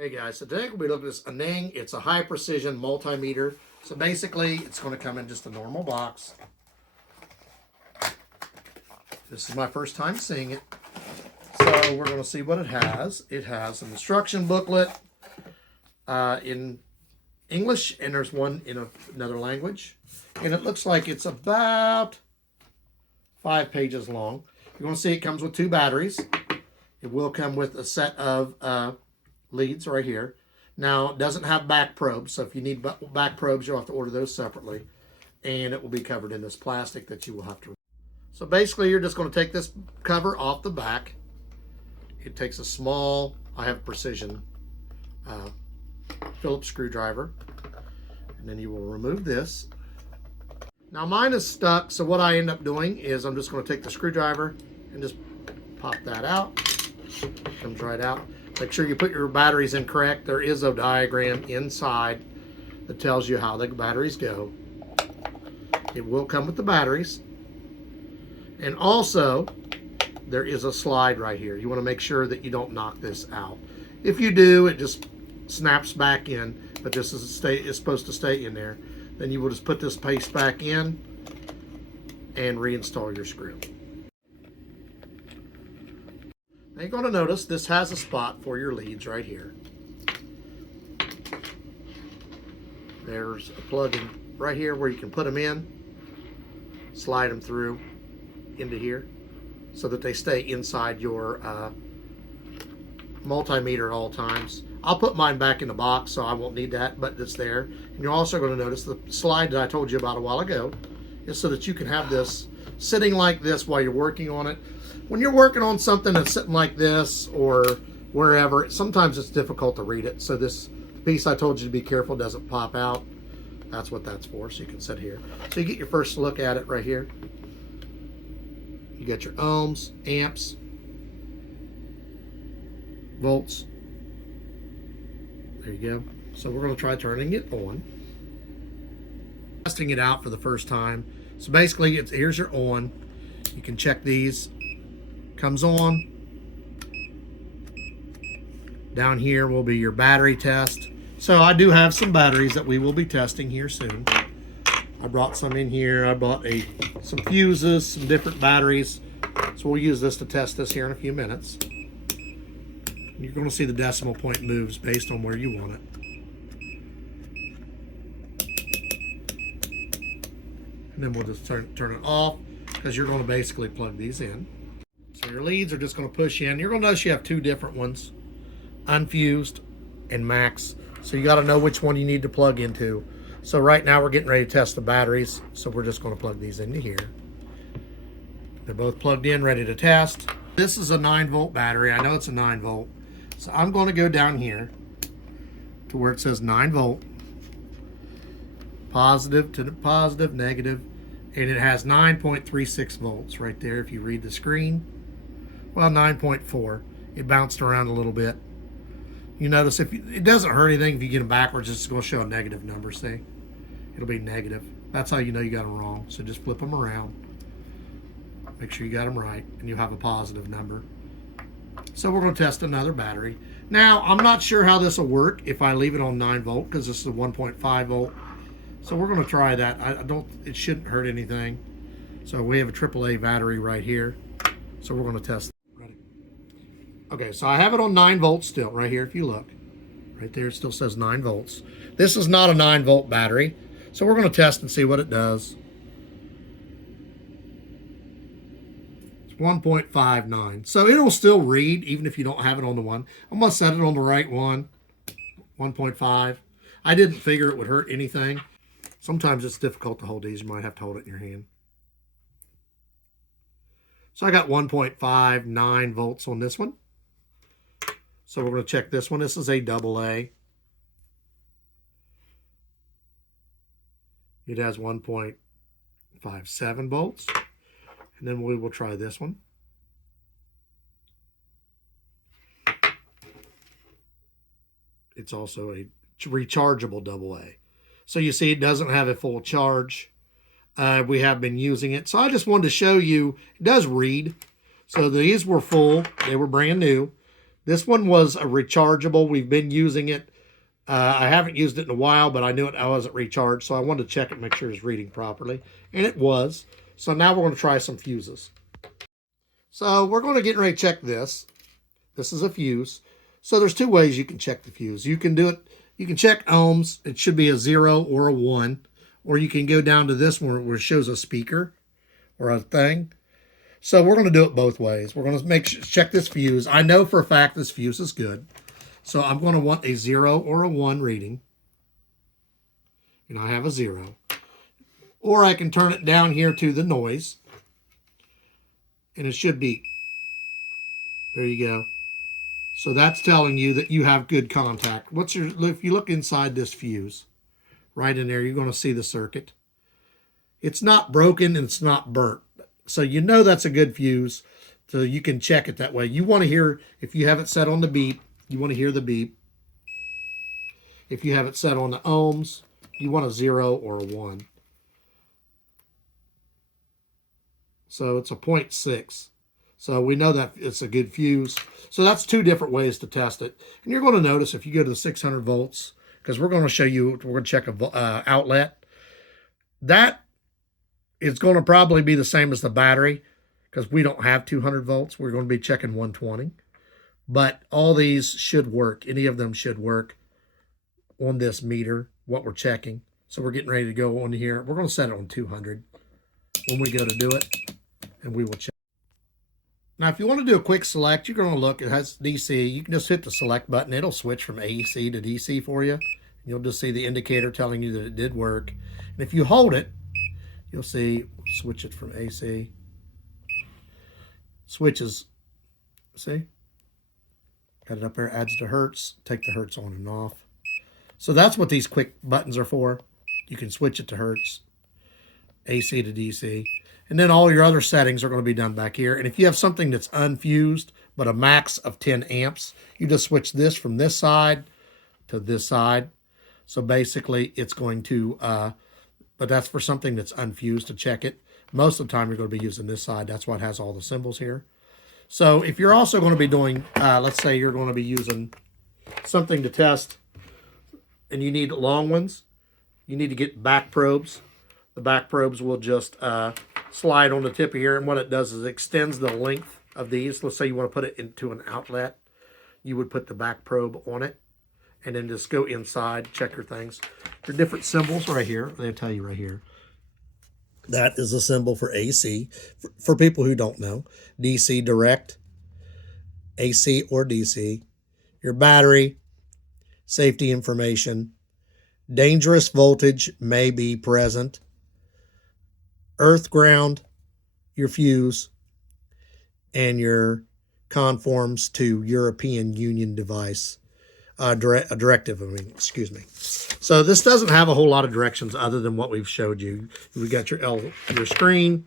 Hey guys, so today we'll be looking at this ANENG. It's a high precision multimeter. So basically it's going to come in just a normal box. This is my first time seeing it. So we're going to see what it has. It has an instruction booklet in English, and there's one in another language. And it looks like it's about 5 pages long. You're going to see it comes with 2 batteries. It will come with a set of leads right here. Now, it doesn't have back probes, so if you need back probes, you'll have to order those separately. And it will be covered in this plastic that you will have to. So basically, you're just going to take this cover off the back. It takes a small, I have a precision Phillips screwdriver. And then you will remove this. Now mine is stuck, so what I end up doing is I'm just going to take the screwdriver and just pop that out. Comes right out. Make sure you put your batteries in correct. There is a diagram inside that tells you how the batteries go. It will come with the batteries. And also, there is a slide right here. You want to make sure that you don't knock this out. If you do, it just snaps back in, but this is supposed to stay in there. Then you will just put this paste back in and reinstall your screw. Now you're going to notice this has a spot for your leads right here. There's a plug in right here where you can put them in, slide them through into here so that they stay inside your multimeter at all times. I'll put mine back in the box so I won't need that, but it's there. And you're also going to notice the slide that I told you about a while ago is so that you can have this sitting like this while you're working on it. When you're working on something that's sitting like this or wherever, sometimes it's difficult to read it. So this piece I told you to be careful doesn't pop out. That's what that's for, so you can sit here. So you get your first look at it right here. You got your ohms, amps, volts. There you go. So we're going to try turning it on. Testing it out for the first time. So basically, here's your on. You can check these. Comes on. Down here will be your battery test. So I do have some batteries that we will be testing here soon. I brought some in here. I bought some fuses, some different batteries. So we'll use this to test this here in a few minutes. You're going to see the decimal point moves based on where you want it. And then we'll just turn it off because you're going to basically plug these in. So your leads are just going to push in. You're going to notice you have 2 different ones, unfused and max. So you got to know which one you need to plug into. So right now we're getting ready to test the batteries. So we're just going to plug these into here. They're both plugged in, ready to test. This is a 9-volt battery. I know it's a 9-volt. So I'm going to go down here to where it says 9-volt. Positive to the positive, negative. And it has 9.36 volts right there if you read the screen. Well, 9.4. It bounced around a little bit. You notice it doesn't hurt anything if you get them backwards. It's going to show a negative number, see? It'll be negative. That's how you know you got them wrong. So just flip them around. Make sure you got them right, and you'll have a positive number. So we're going to test another battery. Now, I'm not sure how this will work if I leave it on 9-volt because this is a 1.5 volt. So we're going to try that. It shouldn't hurt anything. So we have a AAA battery right here. So we're going to test. Ready? Okay, so I have it on 9 volts still right here. If you look right there, it still says 9 volts. This is not a 9-volt battery. So we're going to test and see what it does. 1.59. So it'll still read even if you don't have it on the one. I'm going to set it on the right one. 1.5. I didn't figure it would hurt anything. Sometimes it's difficult to hold these. You might have to hold it in your hand. So I got 1.59 volts on this one. So we're going to check this one. This is a AA. It has 1.57 volts. And then we will try this one. It's also a rechargeable AA. So you see it doesn't have a full charge. We have been using it. So I just wanted to show you, it does read. So these were full. They were brand new. This one was a rechargeable. We've been using it. I haven't used it in a while, but I knew I wasn't recharged, so I wanted to check it, make sure it's reading properly. And it was. So now we're going to try some fuses. So we're going to get ready to check this. This is a fuse. So there's two ways you can check the fuse. You can do it, you can check ohms. It should be a 0 or a 1. Or you can go down to this one where it shows a speaker or a thing. So we're going to do it both ways. We're going to check this fuse. I know for a fact this fuse is good. So I'm going to want a 0 or a 1 reading. And I have a 0. Or I can turn it down here to the noise. And it should be. There you go. So that's telling you that you have good contact. If you look inside this fuse, right in there, you're going to see the circuit. It's not broken and it's not burnt. So you know that's a good fuse. So you can check it that way. You want to hear, if you have it set on the beep, you want to hear the beep. If you have it set on the ohms, you want a 0 or a 1. So it's a 0.6. So we know that it's a good fuse. So that's two different ways to test it. And you're going to notice if you go to the 600 volts, because we're going to show you, we're going to check a outlet. That is going to probably be the same as the battery because we don't have 200 volts. We're going to be checking 120. But all these should work. Any of them should work on this meter, what we're checking. So we're getting ready to go on here. We're going to set it on 200 when we go to do it, and we will check. Now, if you want to do a quick select, you're going to look. It has DC. You can just hit the select button. It'll switch from AC to DC for you. You'll just see the indicator telling you that it did work. And if you hold it, you'll see, switch it from AC. Switches, see? Got it up there, adds to hertz. Take the hertz on and off. So that's what these quick buttons are for. You can switch it to hertz, AC to DC. And then all your other settings are going to be done back here. And if you have something that's unfused, but a max of 10 amps, you just switch this from this side to this side. So basically it's going to, but that's for something that's unfused to check it. Most of the time you're going to be using this side. That's why it has all the symbols here. So if you're also going to be doing, let's say you're going to be using something to test and you need long ones, you need to get back probes. The back probes will just slide on the tip of here, and what it does is it extends the length of these. Let's say you want to put it into an outlet. You would put the back probe on it and then just go inside, check your things. There are different symbols right here. They'll tell you right here. That is a symbol for AC. For people who don't know, DC direct, AC or DC. Your battery, safety information, dangerous voltage may be present, earth ground, your fuse, and your conforms to European Union device. Directive, excuse me. So this doesn't have a whole lot of directions other than what we've showed you. We got your screen,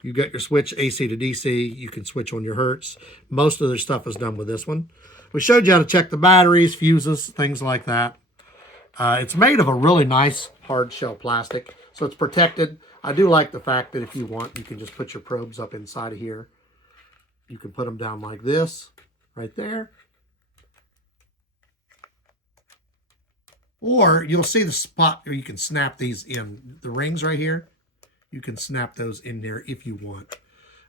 you got your switch AC to DC, you can switch on your hertz. Most of the stuff is done with this one. We showed you how to check the batteries, fuses, things like that. It's made of a really nice hard shell plastic, so it's protected. I do like the fact that if you want, you can just put your probes up inside of here. You can put them down like this, right there. Or you'll see the spot where you can snap these in. The rings right here, you can snap those in there if you want.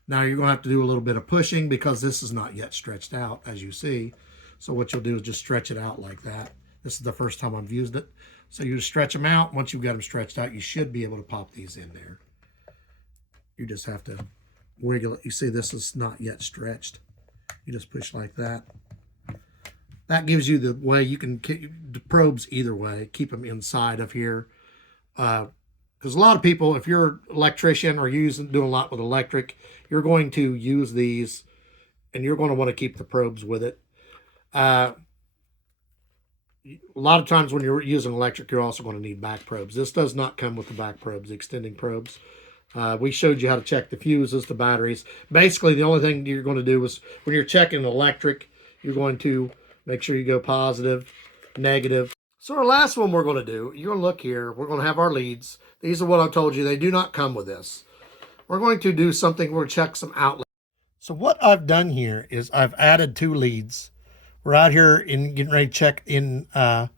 Now you're going to have to do a little bit of pushing because this is not yet stretched out, as you see. So what you'll do is just stretch it out like that. This is the first time I've used it. So you just stretch them out. Once you've got them stretched out, you should be able to pop these in there. You just have to wiggle it. You see this is not yet stretched. You just push like that. That gives you the way you can keep the probes either way. Keep them inside of here. Because a lot of people, if you're an electrician or doing a lot with electric, you're going to use these and you're going to want to keep the probes with it. A lot of times when you're using electric, you're also going to need back probes. This does not come with the back probes, extending probes. We showed you how to check the fuses, the batteries. Basically, the only thing you're going to do is when you're checking electric, you're going to make sure you go positive, negative. So our last one we're going to do, you're going to look here. We're going to have our leads. These are what I told you. They do not come with this. We're going to do something. We're going to check some outlets. So what I've done here is I've added 2 leads. We're out here in getting ready to check in the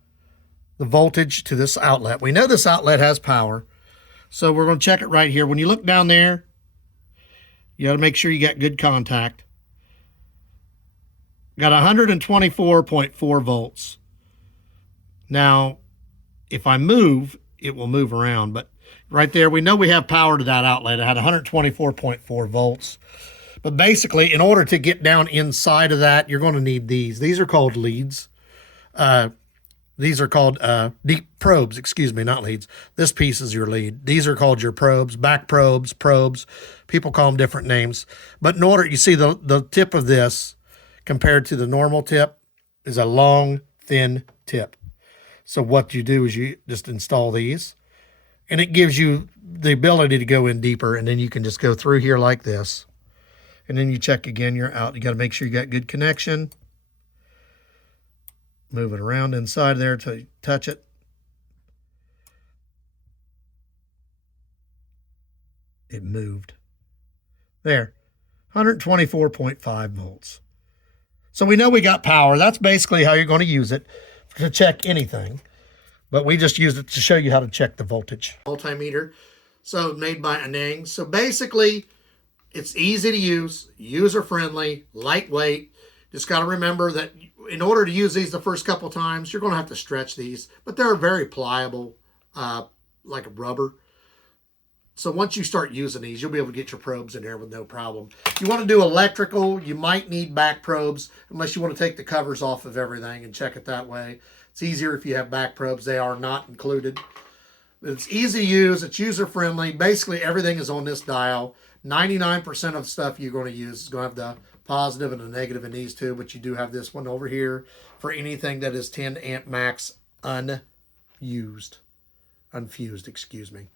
voltage to this outlet. We know this outlet has power, so we're going to check it right here. When you look down there, you got to make sure you got good contact. Got 124.4 volts. Now, if I move, it will move around, but right there, we know we have power to that outlet. It had 124.4 volts. But basically, in order to get down inside of that, you're going to need these. These are called leads. These are called deep probes, excuse me, not leads. This piece is your lead. These are called your probes, back probes, probes. People call them different names. But in order, you see the tip of this compared to the normal tip is a long, thin tip. So what you do is you just install these, and it gives you the ability to go in deeper, and then you can just go through here like this. And then you check again, you're out. You got to make sure you got good connection. Move it around inside there till you touch it. It moved. There, 124.5 volts. So we know we got power. That's basically how you're going to use it to check anything. But we just used it to show you how to check the voltage. Multimeter, so made by ANENG. So basically, it's easy to use, user-friendly, lightweight. Just got to remember that in order to use these the first couple times, you're going to have to stretch these. But they're very pliable, like a rubber. So once you start using these, you'll be able to get your probes in there with no problem. If you want to do electrical, you might need back probes, unless you want to take the covers off of everything and check it that way. It's easier if you have back probes. They are not included. It's easy to use. It's user-friendly. Basically, everything is on this dial. 99% of the stuff you're going to use is going to have the positive and the negative in these two, but you do have this one over here for anything that is 10 amp max unfused, excuse me.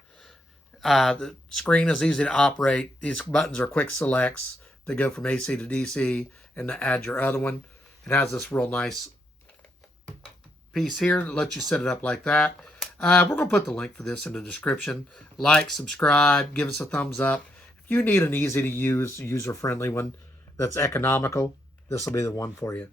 The screen is easy to operate. These buttons are quick selects to go from AC to DC and to add your other one. It has this real nice piece here that lets you set it up like that. We're going to put the link for this in the description. Like, subscribe, give us a thumbs up. If you need an easy to use, user-friendly one that's economical, this will be the one for you.